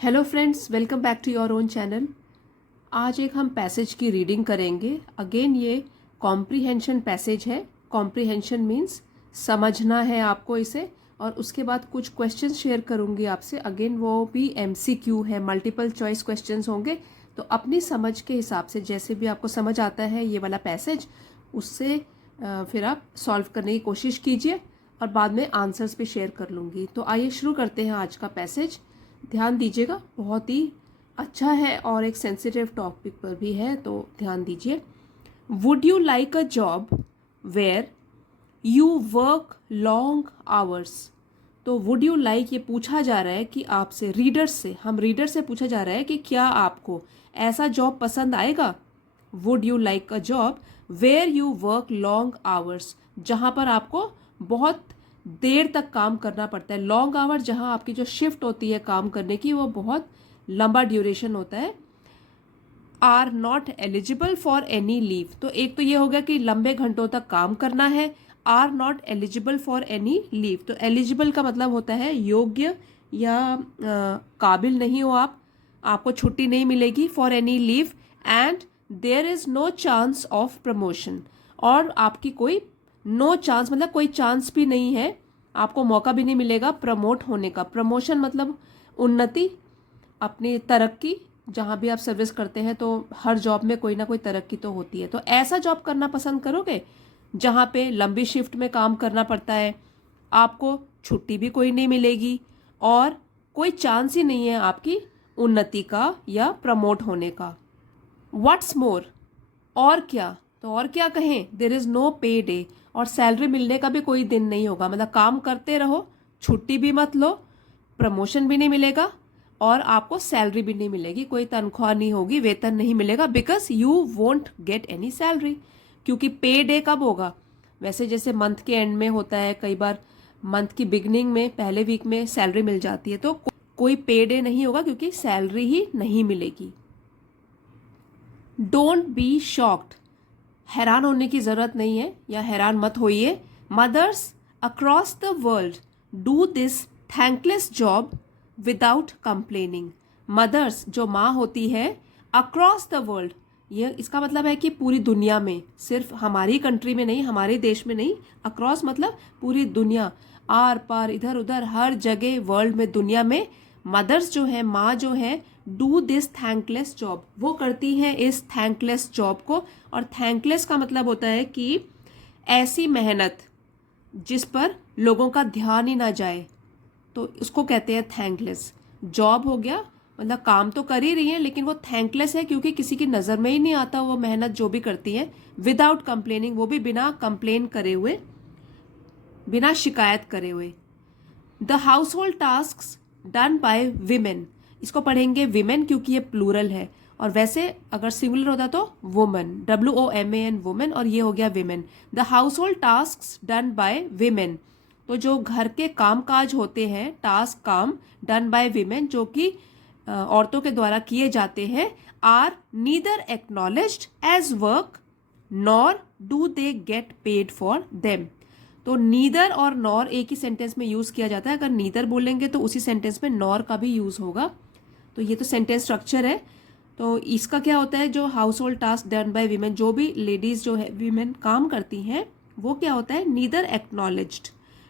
Hello friends, welcome back to your own channel. आज एक हम पैसेज की रीडिंग करेंगे। अगेन ये कॉम्प्रीहेंशन पैसेज है। कॉम्प्रीहेंशन मीन्स समझना है आपको इसे, और उसके बाद कुछ क्वेश्चंस शेयर करूंगी आपसे। अगेन वो भी एमसीक्यू है, मल्टीपल चॉइस क्वेश्चंस होंगे। तो अपनी समझ के हिसाब से जैसे भी आपको समझ आता है ये वाला पैसेज, उससे फिर आप सॉल्व करने की कोशिश कीजिए और बाद में आंसर्स भी शेयर कर लूँगी। तो आइए शुरू करते हैं आज का पैसेज। ध्यान दीजिएगा, बहुत ही अच्छा है और एक सेंसिटिव टॉपिक पर भी है, तो ध्यान दीजिए। Would you like a job where you work long hours. तो वुड यू लाइक ये पूछा जा रहा है कि आपसे, रीडर से, हम रीडर से पूछा जा रहा है कि क्या आपको ऐसा जॉब पसंद आएगा। Would you like a job where you work long hours, जहाँ पर आपको बहुत देर तक काम करना पड़ता है। लॉन्ग आवर, जहाँ आपकी जो शिफ्ट होती है काम करने की वो बहुत लंबा ड्यूरेशन होता है। Are not eligible for any leave, तो एक तो ये हो गया कि लंबे घंटों तक काम करना है। Are not eligible for any leave, तो एलिजिबल का मतलब होता है योग्य या काबिल नहीं हो आप, आपको छुट्टी नहीं मिलेगी for any leave. And there is no chance of promotion, और आपकी कोई नो चांस मतलब कोई चांस भी नहीं है, आपको मौका भी नहीं मिलेगा प्रमोट होने का। प्रमोशन मतलब उन्नति, अपनी तरक्की। जहाँ भी आप सर्विस करते हैं तो हर जॉब में कोई ना कोई तरक्की तो होती है। तो ऐसा जॉब करना पसंद करोगे जहाँ पे लंबी शिफ्ट में काम करना पड़ता है, आपको छुट्टी भी कोई नहीं मिलेगी और कोई चांस ही नहीं है आपकी उन्नति का या प्रमोट होने का। व्हाट्स मोर, और क्या, तो और क्या कहें, देर इज नो पे डे, और सैलरी मिलने का भी कोई दिन नहीं होगा। मतलब काम करते रहो, छुट्टी भी मत लो, प्रमोशन भी नहीं मिलेगा और आपको सैलरी भी नहीं मिलेगी, कोई तनख्वाह नहीं होगी, वेतन नहीं मिलेगा। Because you won't get any salary, क्योंकि पे डे कब होगा, वैसे जैसे मंथ के एंड में होता है, कई बार मंथ की बिगनिंग में पहले वीक में सैलरी मिल जाती है, तो कोई पे डे नहीं होगा क्योंकि सैलरी ही नहीं मिलेगी। डोंट बी शॉक्ड, हैरान होने की ज़रूरत नहीं है या हैरान मत होइए। Mothers across the world do this thankless job without complaining. Mothers, जो माँ होती है, अक्रॉस द वर्ल्ड, ये इसका मतलब है कि पूरी दुनिया में, सिर्फ हमारी कंट्री में नहीं, हमारे देश में नहीं, अक्रॉस मतलब पूरी दुनिया, आर पार इधर उधर हर जगह, वर्ल्ड में, दुनिया में मदर्स जो है, माँ जो है, डू दिस थैंकलेस जॉब, वो करती हैं इस थैंकलेस जॉब को। और थैंकलेस का मतलब होता है कि ऐसी मेहनत जिस पर लोगों का ध्यान ही ना जाए, तो उसको कहते हैं थैंकलेस जॉब। हो गया मतलब काम तो कर ही रही है लेकिन वो थैंकलेस है क्योंकि किसी की नज़र में ही नहीं आता वो मेहनत जो भी करती है। विदाउट कंप्लेनिंग, वो भी बिना कंप्लेन करे हुए, बिना शिकायत करे हुए। The house hold task done by women, इसको पढ़ेंगे विमेन क्योंकि ये प्लूरल है, और वैसे अगर सिंगुलर होता तो वुमन, WOMAN वुमेन, और ये हो गया women. The house hold task done by women, तो जो घर के काम काज होते हैं, टास्क काम, डन बाय विमेन, जो कि औरतों के द्वारा किए जाते हैं, are neither acknowledged as work nor do they get paid for them. तो नीदर और नॉर एक ही सेंटेंस में यूज किया जाता है। अगर नीदर बोलेंगे तो उसी सेंटेंस में नॉर का भी यूज होगा। तो ये तो सेंटेंस स्ट्रक्चर है। तो इसका क्या होता है, जो house hold task done by women, जो भी लेडीज जो है, वीमेन काम करती हैं, वो क्या होता है, नीदर एक्नॉलेज्ड।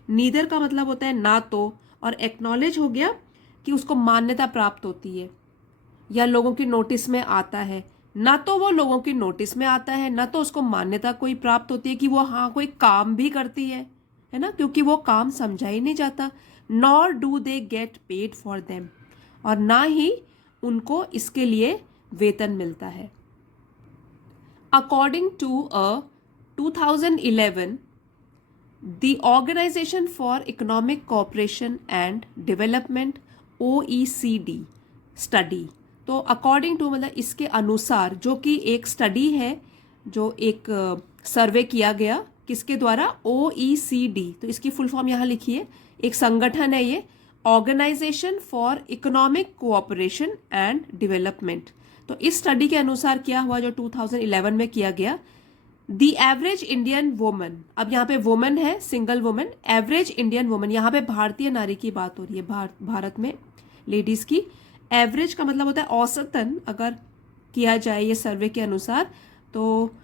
नीदर का मतलब होता है ना तो, और एक्नॉलेज हो गया कि उसको मान्यता प्राप्त होती है या लोगों की नोटिस में आता है। ना तो वो लोगों की नोटिस में आता है, ना तो उसको मान्यता कोई प्राप्त होती है कि वो हाँ कोई काम भी करती है ना, क्योंकि वो काम समझा ही नहीं जाता। Nor do they get paid for them, और ना ही उनको इसके लिए वेतन मिलता है। According to a 2011 the Organisation for Economic Cooperation and Development, OECD study, तो अकॉर्डिंग टू मतलब इसके अनुसार, जो कि एक स्टडी है, जो एक सर्वे किया गया, किसके द्वारा, OECD। तो इसकी फुल फॉर्म यहाँ लिखिए, एक संगठन है ये, Organisation for Economic Cooperation and Development. तो इस स्टडी के अनुसार क्या हुआ, जो 2011 में किया गया, द एवरेज इंडियन वुमन, अब यहाँ पे वुमन है, single woman, average Indian woman, यहाँ पे भारतीय नारी की बात हो रही है, भारत में लेडीज की। एवरेज का मतलब होता है औसतन, अगर किया जाए ये सर्वे के अनुसार, तो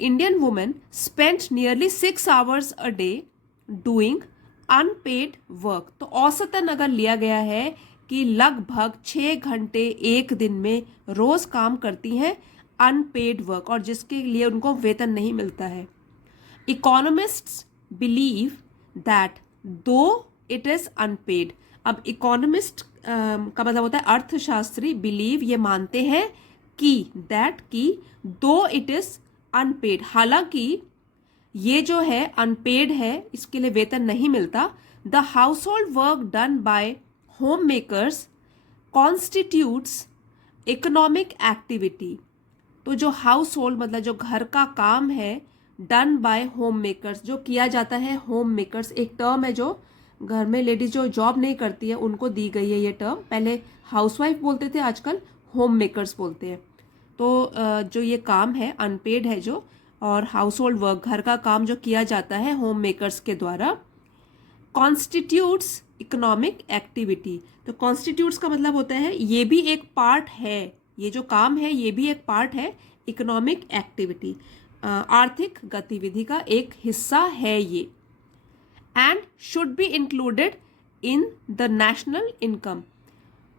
Indian women spent nearly 6 hours a day doing unpaid work. तो औसतन अगर लिया गया है कि लगभग 6 घंटे एक दिन में रोज काम करती हैं अनपेड वर्क, और जिसके लिए उनको वेतन नहीं मिलता है। इकोनॉमिस्ट्स बिलीव दैट दो इट इज अनपेड। अब इकोनॉमिस्ट का मतलब होता है अर्थशास्त्री, बिलीव ये मानते हैं कि दैट की दो इट इज अनपेड, हालांकि ये जो है अनपेड है, इसके लिए वेतन नहीं मिलता। The house hold work done by home makers constitutes economic activity. तो जो हाउस होल्ड मतलब जो घर का काम है, डन बाय होम मेकर्स, जो किया जाता है होम मेकर्स, एक टर्म है जो घर में लेडीज जो जॉब नहीं करती है उनको दी गई है ये टर्म। पहले हाउसवाइफ बोलते थे, आजकल होम मेकर्स बोलते हैं। तो जो ये काम है अनपेड है जो, और हाउस होल्ड वर्क घर का काम जो किया जाता है होम मेकर्स के द्वारा, कॉन्स्टिट्यूट्स इकोनॉमिक एक्टिविटी। तो कॉन्स्टिट्यूट्स का मतलब होता है ये भी एक पार्ट है, ये जो काम है ये भी एक पार्ट है इकोनॉमिक एक्टिविटी, आर्थिक गतिविधि का एक हिस्सा है ये। And should be included in the national income,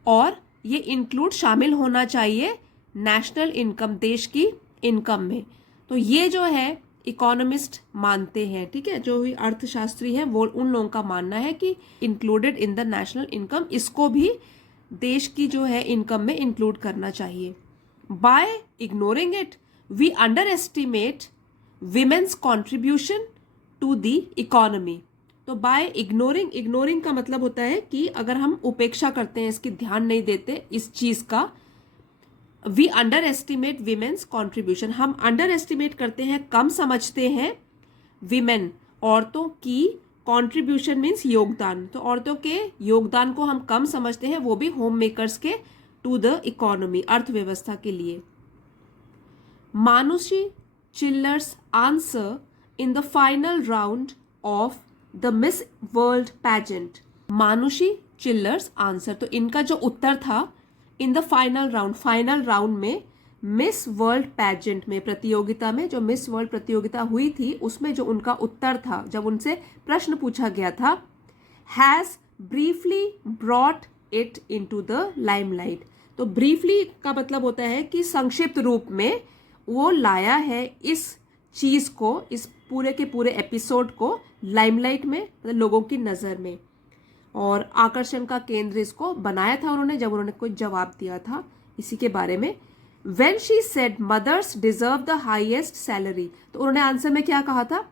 और ये इंक्लूड शामिल होना चाहिए नेशनल इनकम, देश की इनकम में। तो ये जो है इकोनॉमिस्ट मानते हैं, ठीक है, जो भी अर्थशास्त्री है वो, उन लोगों का मानना है कि included in the national income, इसको भी देश की जो है इनकम में इंक्लूड करना चाहिए। By ignoring it we underestimate women's contribution to the economy. तो बाय इग्नोरिंग का मतलब होता है कि अगर हम उपेक्षा करते हैं, इसकी ध्यान नहीं देते इस चीज का, we underestimate women's contribution, हम अंडर एस्टिमेट करते हैं, कम समझते हैं विमेन, औरतों की, कॉन्ट्रीब्यूशन मीन्स योगदान, तो औरतों के योगदान को हम कम समझते हैं, वो भी होम मेकर्स के, टू द इकोनॉमी, अर्थव्यवस्था के लिए। Manushi Chhillar's answer in the final round of the Miss World pageant. Manushi Chhillar's answer, तो इनका जो उत्तर था इन द फाइनल राउंड में मिस वर्ल्ड पैजेंट में, प्रतियोगिता में, जो मिस वर्ल्ड प्रतियोगिता हुई थी उसमें जो उनका उत्तर था, जब उनसे प्रश्न पूछा गया था, has briefly brought it into the limelight. तो ब्रीफली का मतलब होता है कि संक्षिप्त रूप में वो लाया है इस चीज को, इस पूरे के पूरे एपिसोड को लाइमलाइट में, मतलब लोगों की नजर में, और आकर्षण का केंद्र इसको बनाया था उन्होंने जब उन्होंने कोई जवाब दिया था इसी के बारे में। When she said mothers deserve the highest salary, तो उन्होंने आंसर में क्या कहा था,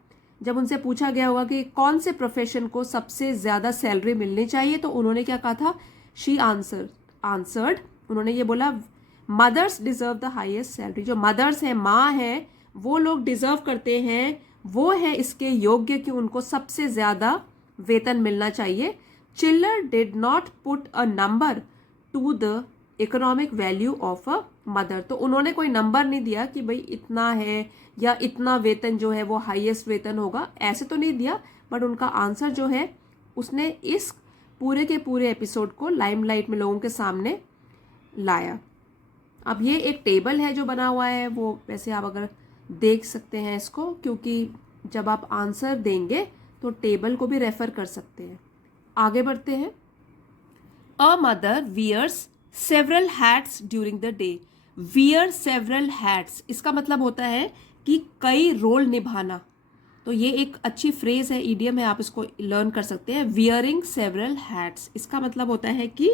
जब उनसे पूछा गया होगा कि कौन से प्रोफेशन को सबसे ज्यादा सैलरी मिलनी चाहिए, तो उन्होंने क्या कहा था, she answered, उन्होंने ये बोला, mothers deserve the highest salary. जो मदर्स हैं, माँ है, वो लोग डिजर्व करते हैं, वो है इसके योग्य कि उनको सबसे ज्यादा वेतन मिलना चाहिए। चिल्लर did not put a number two the economic value of a mother, तो उन्होंने कोई नंबर नहीं दिया कि भाई इतना है या इतना वेतन जो है वो हाईएस्ट वेतन होगा, ऐसे तो नहीं दिया, बट उनका आंसर जो है उसने इस पूरे के पूरे एपिसोड को लाइमलाइट में लोगों के सामने लाया। अब ये एक टेबल है जो बना हुआ है, वो वैसे आप अगर देख सकते हैं इसको, क्योंकि जब आप आंसर देंगे तो टेबल को भी रेफर कर सकते हैं। आगे बढ़ते हैं। A mother wears several hats during the day. Wear several hats, इसका मतलब होता है कि कई रोल निभाना। तो ये एक अच्छी फ्रेज है, ईडियम है, आप इसको लर्न कर सकते हैं। वियरिंग सेवरल हैट्स, इसका मतलब होता है कि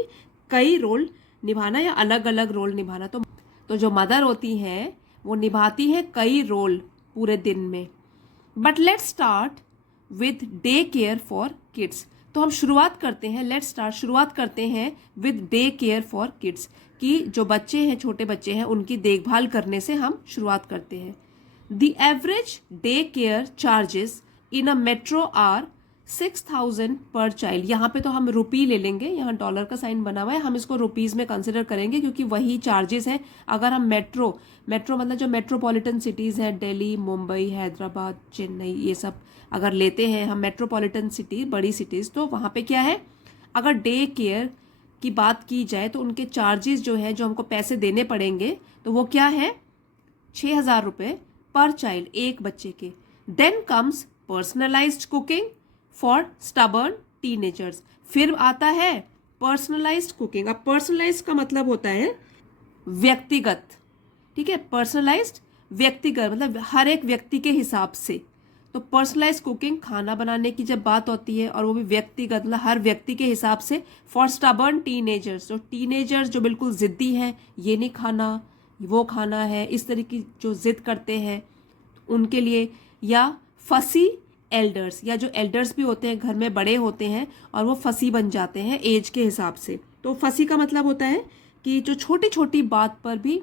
कई रोल निभाना या अलग अलग रोल निभाना। तो जो मदर होती हैं वो निभाती है कई रोल पूरे दिन में। But let's start with day care for kids. तो हम शुरुआत करते हैं, शुरुआत करते हैं with day care for kids, कि जो बच्चे हैं, छोटे बच्चे हैं, उनकी देखभाल करने से हम शुरुआत करते हैं। The average day care charges in a metro are 6,000 per child. यहाँ पे तो हम रुपी ले लेंगे, यहाँ डॉलर का साइन बना हुआ है, हम इसको रुपीज़ में कंसिडर करेंगे क्योंकि वही चार्जेस हैं। अगर हम मेट्रो मतलब जो मेट्रोपॉलिटन सिटीज़ हैं, दिल्ली, मुंबई, हैदराबाद, चेन्नई, ये सब अगर लेते हैं हम मेट्रोपॉलिटन सिटी, बड़ी सिटीज़, तो वहाँ पे क्या है, अगर डे केयर की बात की जाए तो उनके चार्जेस जो है, जो हमको पैसे देने पड़ेंगे, तो वो क्या है, 6,000 रुपये पर चाइल्ड, एक बच्चे के। Then comes personalised cooking for stubborn teenagers. फिर आता है पर्सनलाइज्ड कुकिंग। अब पर्सनलाइज्ड का मतलब होता है व्यक्तिगत, ठीक है, पर्सनलाइज्ड व्यक्तिगत मतलब हर एक व्यक्ति के हिसाब से। तो पर्सनलाइज कुकिंग, खाना बनाने की जब बात होती है, और वो भी व्यक्तिगत मतलब हर व्यक्ति के हिसाब से, फॉर स्टबर्न टीनेजर्स, जो टीनेजर्स जो बिल्कुल ज़िद्दी हैं, ये नहीं खाना वो खाना है, इस तरह की जो ज़िद करते हैं उनके लिए। या फसी एल्डर्स, या जो एल्डर्स भी होते हैं, घर में बड़े होते हैं और वो फसी बन जाते हैं एज के हिसाब से। तो फसी का मतलब होता है कि जो छोटी छोटी बात पर भी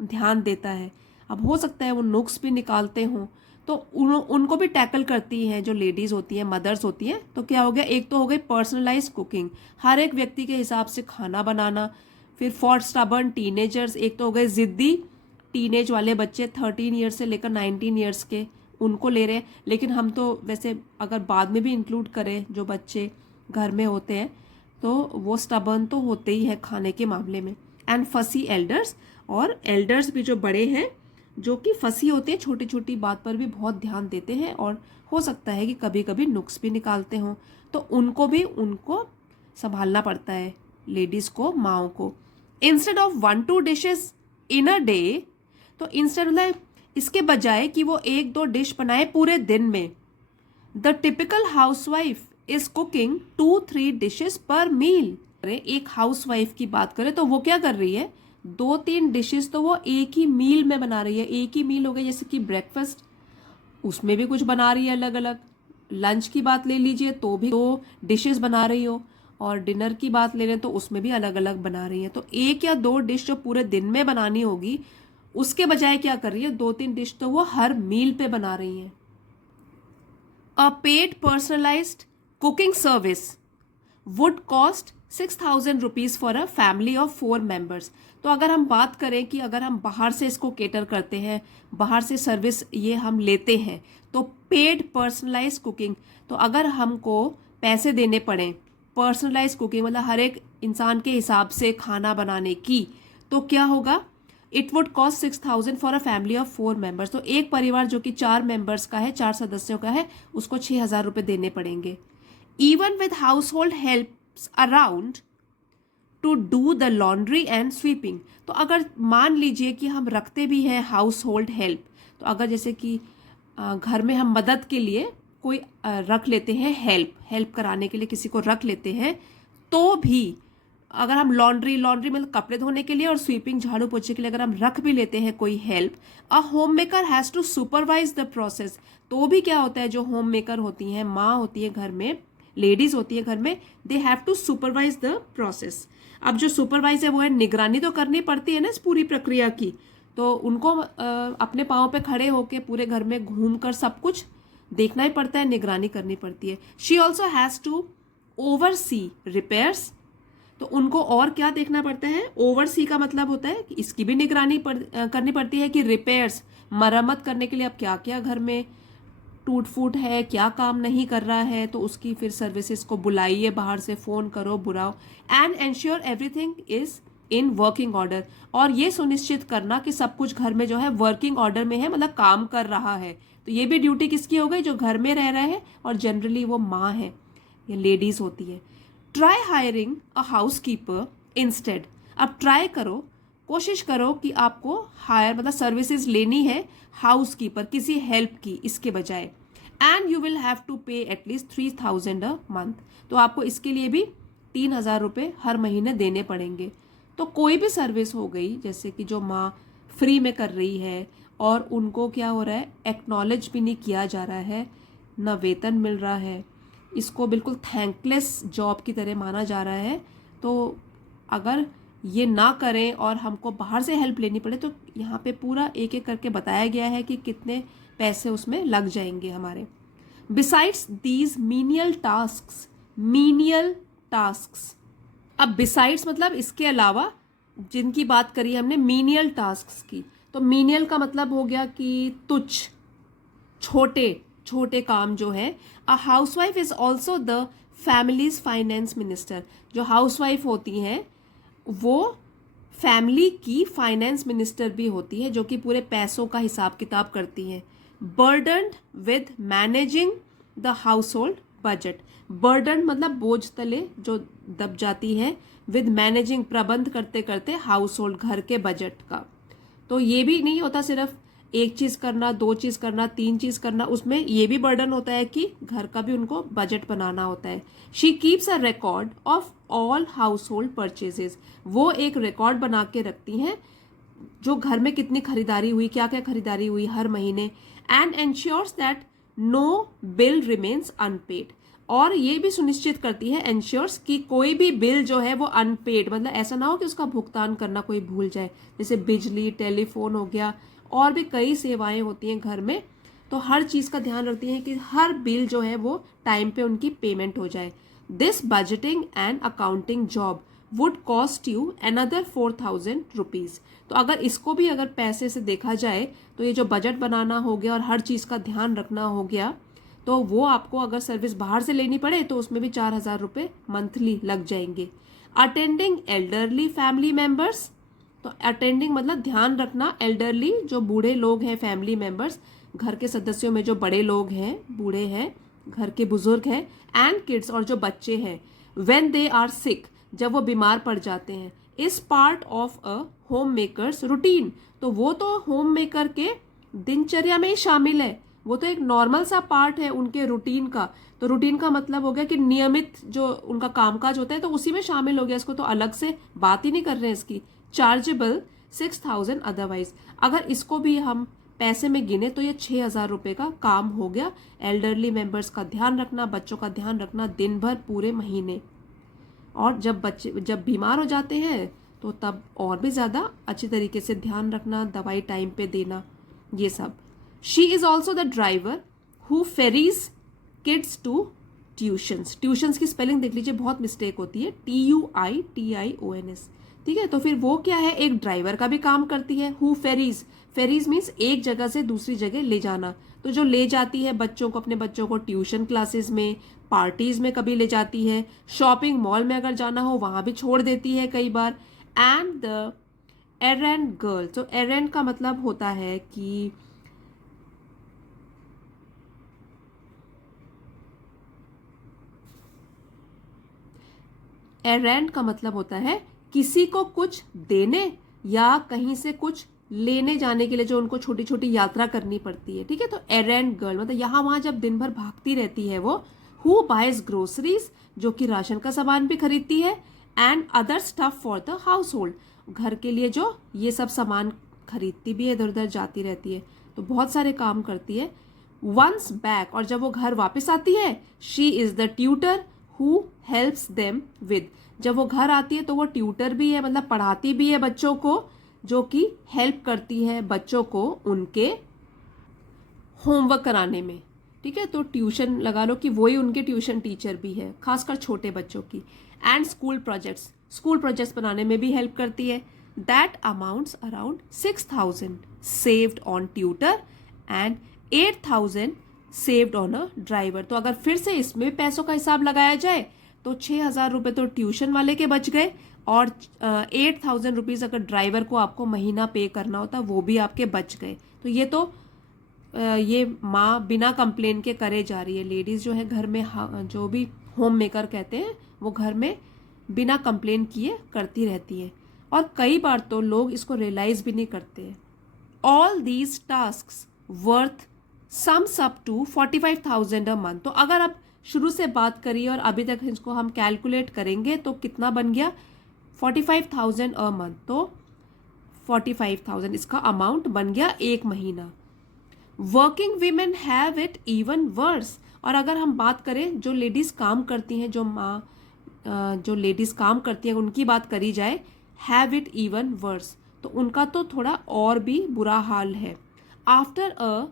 ध्यान देता है। अब हो सकता है वो नुक्स भी निकालते हों, तो उनको भी टैकल करती हैं जो लेडीज़ होती हैं, मदर्स होती हैं। तो क्या हो गया, एक तो हो गई पर्सनलाइज कुकिंग, हर एक व्यक्ति के हिसाब से खाना बनाना। फिर फॉर स्टबर्न टीनेजर्स, एक तो हो गए ज़िद्दी टीनेज वाले बच्चे, 13 ईयर्स से लेकर 19 ईयर्स के, उनको ले रहे हैं। लेकिन हम तो वैसे अगर बाद में भी इंक्लूड करें जो बच्चे घर में होते हैं, तो वो स्टबर्न तो होते ही है खाने के मामले में। एंड फसी एल्डर्स, और एल्डर्स भी जो बड़े हैं, जो कि फसी होते हैं, छोटी छोटी बात पर भी बहुत ध्यान देते हैं, और हो सकता है कि कभी कभी नुक्स भी निकालते हों, तो उनको संभालना पड़ता है, लेडीज़ को, माओ को। Instead of 1-2 dishes in a day, तो इंस्टेड मतलब इसके बजाय कि वो 1-2 डिश बनाए पूरे दिन में, the typical housewife is cooking 2-3 dishes पर मील। एक हाउसवाइफ की बात करें तो वो क्या कर रही है, 2-3 डिशेस तो वो एक ही मील में बना रही है। एक ही मील हो गया, जैसे कि ब्रेकफास्ट, उसमें भी कुछ बना रही है अलग अलग। लंच की बात ले लीजिए तो भी 2 डिशेस बना रही हो, और डिनर की बात ले लें तो उसमें भी अलग अलग बना रही है। तो 1 या 2 डिश जो पूरे दिन में बनानी होगी, उसके बजाय क्या कर रही है, 2-3 डिश तो वो हर मील पे बना रही हैं। A paid personalised cooking service would cost 6,000 rupees for a family of 4 members. तो अगर हम बात करें कि अगर हम बाहर से इसको केटर करते हैं, बाहर से सर्विस ये हम लेते हैं, तो पेड पर्सनलाइज कुकिंग, तो अगर हमको पैसे देने पड़े पर्सनलाइज कुकिंग मतलब हर एक इंसान के हिसाब से खाना बनाने की, तो क्या होगा, it would cost 6,000 for a family of 4 members. तो एक परिवार जो कि 4 मेंबर्स का है, 4 सदस्यों का है, उसको 6,000 रुपये देने पड़ेंगे। Even with household helps around to do the laundry and sweeping, तो अगर मान लीजिए कि हम रखते भी हैं हाउस होल्ड हेल्प, तो अगर जैसे कि घर में हम मदद के लिए कोई रख लेते हैं, हेल्प कराने के लिए किसी को रख लेते हैं, तो भी अगर हम लॉन्ड्री मतलब कपड़े धोने के लिए और स्वीपिंग झाड़ू पोछे के लिए अगर हम रख भी लेते हैं कोई help, a homemaker has to supervise the process. तो भी क्या होता है, जो होम मेकर होती हैं, माँ होती है घर में, लेडीज होती है घर में, they have to supervise the process. अब जो सुपरवाइज है वो है, निगरानी तो करनी पड़ती है ना इस पूरी प्रक्रिया की, तो उनको अपने पाँव पे खड़े होके पूरे घर में घूमकर सब कुछ देखना ही पड़ता है, निगरानी करनी पड़ती है। She also has to oversee repairs, तो उनको और क्या देखना पड़ता है, ओवरसी का मतलब होता है कि इसकी भी निगरानी करनी पड़ती है कि रिपेयर्स, मरम्मत करने के लिए अब क्या क्या घर में टूट फूट है, क्या काम नहीं कर रहा है, तो उसकी फिर सर्विसेज को बुलाइए, बाहर से फ़ोन करो, बुलाओ। And ensure everything is in working order, और ये सुनिश्चित करना कि सब कुछ घर में जो है वर्किंग ऑर्डर में है, मतलब काम कर रहा है। तो ये भी ड्यूटी किसकी हो गई, जो घर में रह रहे हैं, और जनरली वो माँ है या लेडीज़ होती है। Try hiring a house keeper instead, अब ट्राई करो, कोशिश करो कि आपको हायर मतलब सर्विसेज लेनी है हाउस कीपर, किसी हेल्प की, इसके बजाय। And you will have to pay at least 3,000 a month, तो आपको इसके लिए भी 3,000 रुपये हर महीने देने पड़ेंगे। तो कोई भी सर्विस हो गई, जैसे कि जो माँ फ्री में कर रही है और उनको क्या हो रहा है, एक्नॉलेज भी नहीं किया जा रहा है, न वेतन मिल रहा है, इसको बिल्कुल थैंकलेस जॉब की तरह माना जा रहा है। तो अगर ये ना करें और हमको बाहर से हेल्प लेनी पड़े, तो यहाँ पे पूरा एक एक करके बताया गया है कि कितने पैसे उसमें लग जाएंगे हमारे। बिसाइड्स दीज मीनियल टास्क्स, अब बिसाइड्स मतलब इसके अलावा, जिनकी बात करी हमने मीनियल टास्क्स की, तो मीनियल का मतलब हो गया कि तुच्छ, छोटे छोटे काम जो है। A housewife is also the families finance minister. जो हाउसवाइफ होती हैं वो फैमिली की फाइनेंस मिनिस्टर भी होती है, जो कि पूरे पैसों का हिसाब किताब करती हैं। Burdened with managing the household budget. Burden मतलब बोझ तले जो दब जाती है, विद मैनेजिंग प्रबंध करते करते हाउस होल्ड घर के बजट का। तो ये भी नहीं होता सिर्फ एक चीज करना, दो चीज करना, तीन चीज करना, उसमें ये भी बर्डन होता है कि घर का भी उनको बजट बनाना होता है। She keeps a record of all house hold purchases. वो एक रिकॉर्ड बना के रखती हैं जो घर में कितनी खरीदारी हुई, क्या क्या खरीदारी हुई हर महीने। And ensures that no bill remains unpaid. और ये भी सुनिश्चित करती है, एंश्योर्स, कि कोई भी बिल जो है वो अनपेड, मतलब ऐसा ना हो कि उसका भुगतान करना कोई भूल जाए। जैसे बिजली, टेलीफोन हो गया, और भी कई सेवाएं होती हैं घर में, तो हर चीज का ध्यान रखती हैं कि हर बिल जो है वो टाइम पे उनकी पेमेंट हो जाए। This budgeting and accounting job would cost you another 4,000 rupees. तो अगर इसको भी अगर पैसे से देखा जाए तो ये जो बजट बनाना हो गया और हर चीज का ध्यान रखना हो गया, तो वो आपको अगर सर्विस बाहर से लेनी पड़े तो उसमें भी 4,000 रुपये मंथली लग जाएंगे। Attending elderly family members. तो अटेंडिंग मतलब ध्यान रखना, एल्डरली जो बूढ़े लोग हैं, फैमिली मेंबर्स घर के सदस्यों में जो बड़े लोग हैं, बूढ़े हैं, घर के बुजुर्ग हैं, एंड किड्स और जो बच्चे हैं, व्हेन दे आर सिक, जब वो बीमार पड़ जाते हैं, is part of a home makers routine. तो वो तो होम मेकर के दिनचर्या में ही शामिल है, वो तो एक नॉर्मल सा पार्ट है उनके रूटीन का। तो रूटीन का मतलब हो गया कि नियमित जो उनका कामकाज होता है तो उसी में शामिल हो गया, इसको तो अलग से बात ही नहीं कर रहे हैं इसकी। Chargeable 6,000 otherwise. अगर इसको भी हम पैसे में गिने तो ये 6,000 रुपये का काम हो गया। एल्डरली मेंबर्स का ध्यान रखना, बच्चों का ध्यान रखना दिन भर पूरे महीने, और जब बीमार हो जाते हैं तो तब और भी ज़्यादा अच्छी तरीके से ध्यान रखना, दवाई टाइम पे देना, ये सब। She is also the driver who ferries kids to tuitions. Tuitions की स्पेलिंग देख लीजिए, बहुत मिस्टेक होती है, TUITIONS। ठीक है, तो फिर वो क्या है, एक ड्राइवर का भी काम करती है। हु फेरीज, फेरीज मीन्स एक जगह से दूसरी जगह ले जाना। तो जो ले जाती है बच्चों को, अपने बच्चों को ट्यूशन क्लासेस में, पार्टीज में कभी ले जाती है, शॉपिंग मॉल में अगर जाना हो वहां भी छोड़ देती है कई बार। And the errand girl. तो एरेंड का मतलब होता है कि एरेंड का मतलब होता है किसी को कुछ देने या कहीं से कुछ लेने जाने के लिए जो उनको छोटी छोटी यात्रा करनी पड़ती है। ठीक है, तो एरेंड गर्ल मतलब यहाँ वहां जब दिन भर भागती रहती है वो। हु बाइज ग्रोसरीज, जो कि राशन का सामान भी खरीदती है, and other stuff for the house hold, घर के लिए जो ये सब सामान खरीदती भी है, इधर उधर जाती रहती है, तो बहुत सारे काम करती है। वंस बैक, और जब वो घर वापस आती है, she is the tutor who helps them with. जब वो घर आती है तो वो ट्यूटर भी है, मतलब पढ़ाती भी है बच्चों को, जो कि हेल्प करती है बच्चों को उनके होमवर्क कराने में। ठीक है, तो ट्यूशन लगा लो कि वही उनके ट्यूशन टीचर भी है, खासकर छोटे बच्चों की। And school projects, school projects बनाने में भी हेल्प करती है। That amounts around 6,000 saved on tutor and 8,000 saved on a driver. तो अगर फिर से इसमें पैसों का हिसाब लगाया जाए तो 6,000 रुपये तो ट्यूशन वाले के बच गए, और 8,000 रुपीज़ अगर ड्राइवर को आपको महीना पे करना होता वो भी आपके बच गए। तो ये तो ये माँ बिना कंप्लेन के करे जा रही है। लेडीज़ जो है घर में, जो भी होम मेकर कहते हैं, वो घर में बिना कंप्लेन किए करती रहती है, और कई बार तो लोग इसको रियलाइज भी नहीं करते हैं। All these tasks worth sums up to 45,000 a month. तो अगर आप शुरू से बात करिए और अभी तक इसको हम कैलकुलेट करेंगे तो कितना बन गया, 45,000 अ मंथ। तो 45,000 इसका अमाउंट बन गया एक महीना। Working women have it even worse. और अगर हम बात करें जो लेडीज काम करती हैं, जो लेडीज काम करती हैं उनकी बात करी जाए, हैव इट इवन वर्स, तो उनका तो थोड़ा और भी बुरा हाल है। After a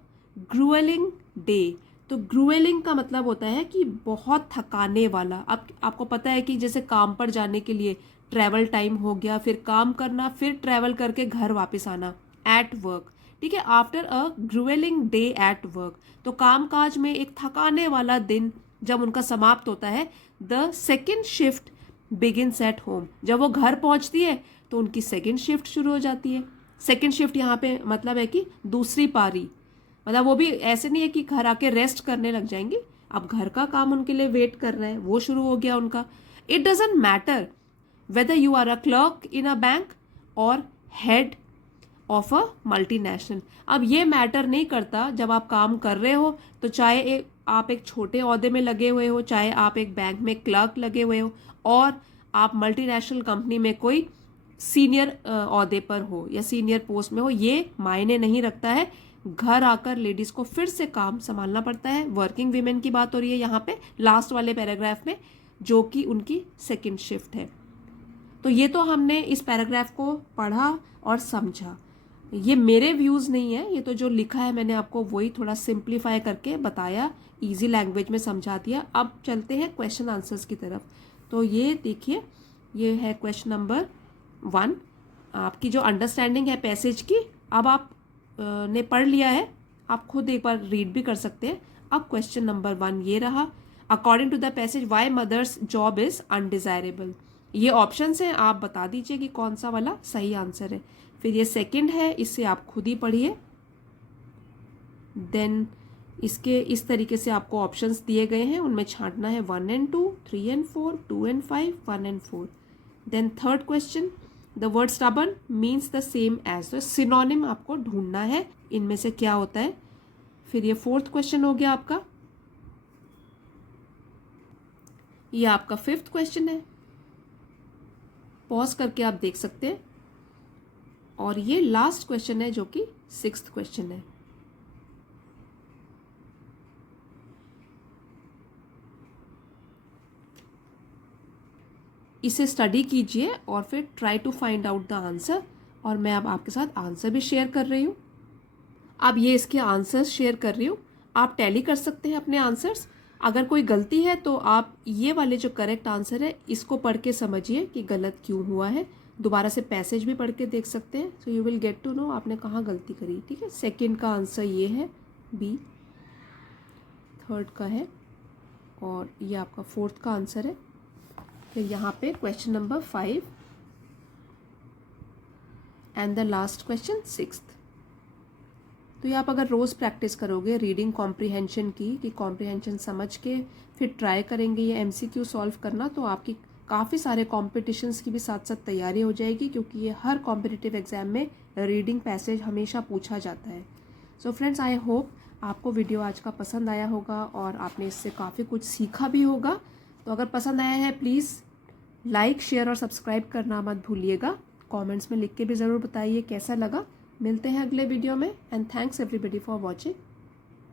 gruelling day. तो ग्रुएलिंग का मतलब होता है कि बहुत थकाने वाला। अब आपको पता है कि जैसे काम पर जाने के लिए ट्रैवल टाइम हो गया, फिर काम करना, फिर ट्रैवल करके घर वापस आना, एट वर्क। ठीक है, after a gruelling day at work, तो काम काज में एक थकाने वाला दिन जब उनका समाप्त होता है, the second shift begins at home, जब वो घर पहुंचती है तो उनकी सेकेंड शिफ्ट शुरू हो जाती है। सेकेंड शिफ्ट यहाँ पे मतलब है कि दूसरी पारी, मतलब वो भी ऐसे नहीं है कि घर आके रेस्ट करने लग जाएंगी, अब घर का काम उनके लिए वेट कर रहा है, वो शुरू हो गया उनका। It doesn't matter whether you are a clerk in a bank or head of a multinational. अब ये मैटर नहीं करता जब आप काम कर रहे हो, तो चाहे आप एक छोटे ओहदे में लगे हुए हो, चाहे आप एक बैंक में क्लर्क लगे हुए हो, और आप मल्टीनेशनल कंपनी में कोई सीनियर ओहदे पर हो या सीनियर पोस्ट में हो, ये मायने नहीं रखता है। घर आकर लेडीज को फिर से काम संभालना पड़ता है। वर्किंग वीमेन की बात हो रही है यहाँ पे लास्ट वाले पैराग्राफ में, जो कि उनकी सेकेंड शिफ्ट है। तो ये तो हमने इस पैराग्राफ को पढ़ा और समझा। ये मेरे व्यूज़ नहीं है, ये तो जो लिखा है मैंने आपको वही थोड़ा सिंप्लीफाई करके बताया, इजी लैंग्वेज में समझा दिया। अब चलते हैं क्वेश्चन आंसर्स की तरफ। तो ये देखिए, ये है क्वेश्चन नंबर 1। आपकी जो अंडरस्टैंडिंग है पैसेज की, अब आप ने पढ़ लिया है, आप खुद एक बार रीड भी कर सकते हैं। अब क्वेश्चन नंबर 1 ये रहा, according to the passage why mother's job is undesirable. ये ऑप्शंस हैं, आप बता दीजिए कि कौन सा वाला सही आंसर है। फिर ये सेकंड है, इससे आप खुद ही पढ़िए। देन इसके इस तरीके से आपको ऑप्शंस दिए गए हैं, उनमें छांटना है 1 and 2, 3 and 4, 2 and 5, 1 and 4। Then third question, the word stubborn means the same as, तो सिनोनिम आपको ढूंढना है, इनमें से क्या होता है। फिर ये फोर्थ क्वेश्चन हो गया आपका, ये आपका फिफ्थ क्वेश्चन है, पॉज करके आप देख सकते हैं। और ये लास्ट क्वेश्चन है जो कि सिक्स्थ क्वेश्चन है। इसे स्टडी कीजिए और फिर try to find out the answer. और मैं अब आपके साथ आंसर भी शेयर कर रही हूँ। अब ये इसके आंसर्स शेयर कर रही हूँ, आप टैली कर सकते हैं अपने आंसर्स। अगर कोई गलती है तो आप ये वाले जो करेक्ट आंसर है इसको पढ़ के समझिए कि गलत क्यों हुआ है। दोबारा से पैसेज भी पढ़ के देख सकते हैं, so you will get to know आपने कहाँ गलती करी। ठीक है, सेकंड का आंसर ये है बी, थर्ड का है, और ये आपका फोर्थ का आंसर है। फिर यहाँ पे question number 5 and the last question 6th। तो ये आप अगर रोज़ प्रैक्टिस करोगे रीडिंग कॉम्प्रीहेंशन की, कि कॉम्प्रीहेंशन समझ के फिर ट्राई करेंगे ये MCQ सॉल्व करना, तो आपकी काफ़ी सारे कॉम्पिटिशन्स की भी साथ साथ तैयारी हो जाएगी, क्योंकि ये हर कॉम्पिटिटिव एग्जाम में रीडिंग पैसेज हमेशा पूछा जाता है। सो फ्रेंड्स, आई होप आपको वीडियो आज का पसंद आया होगा और आपने इससे काफ़ी कुछ सीखा भी होगा। तो अगर पसंद आया है प्लीज़ लाइक, शेयर और सब्सक्राइब करना मत भूलिएगा। कमेंट्स में लिख के भी ज़रूर बताइए कैसा लगा। मिलते हैं अगले वीडियो में, and thanks everybody for watching.